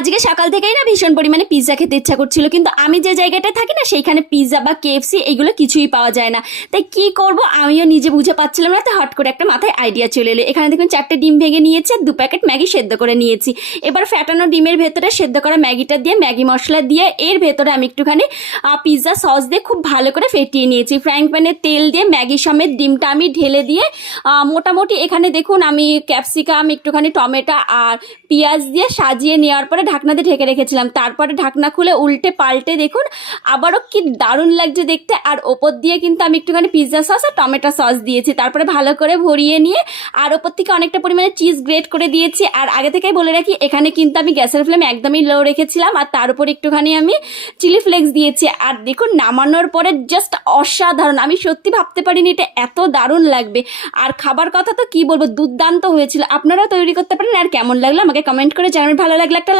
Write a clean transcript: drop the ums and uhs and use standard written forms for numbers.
আজকে সকাল থেকেই না ভীষণ পরিমাণে পিৎজা খেতে ইচ্ছা করছিল, কিন্তু আমি যে জায়গাটায় থাকি না সেইখানে পিৎজা বা কেএফসি এগুলো কিছুই পাওয়া যায় না। তাই কি করব আমিও নিজে বুঝে পাচ্ছিলাম না, তাই হট করে একটা মাথায় আইডিয়া চলে এলো। এখানে দেখুন 4টে ডিম ভেঙে নিয়েছি আর 2 প্যাকেট ম্যাগি সেদ্ধ করে নিয়েছি। এবার ফ্যাটানো ডিমের ভেতরে সেদ্ধ করা ম্যাগিটা দিয়ে ম্যাগি মশলা দিয়ে এর ভেতরে আমি একটুখানি পিৎজা সস দিয়ে খুব ভালো করে ফেটিয়ে নিয়েছি। ফ্রাইং প্যানে তেল দিয়ে ম্যাগি সমেত ডিমটা আমি ঢেলে দিয়ে মোটামুটি এখানে দেখুন আমি ক্যাপসিকাম, একটুখানি টমেটো আর পেঁয়াজ দিয়ে সাজিয়ে নেওয়ার পরে ঢাকনা দিয়ে ঢেকে রেখেছিলাম। তারপরে ঢাকনা খুলে উল্টে পাল্টে দেখুন আবারও কি দারুণ লাগছে দেখতে। আর ওপর দিয়ে কিন্তু আমি একটুখানি পিৎজা সস আর টমেটো সস দিয়েছি। তারপরে ভালো করে ভরিয়ে নিয়ে আর ওপর থেকে অনেকটা পরিমাণে চিজ গ্রেট করে দিয়েছি। আর আগে থেকেই বলে রাখি এখানে কিন্তু আমি গ্যাসের ফ্লেম একদমই লো রেখেছিলাম। আর তার উপর একটুখানি আমি চিলি ফ্লেক্স দিয়েছি। আর দেখুন নামানোর পরে জাস্ট অসাধারণ, আমি সত্যি ভাবতে পারিনি এটা এত দারুণ লাগবে। আর খাবার কথা তো কি বলবো, দুর্দান্ত হয়েছিল। আপনারাও তৈরি করতে পারেন। আর কেমন লাগলো আমাকে কমেন্ট করে জানাবেন। ভালো লাগলে একটা লাইক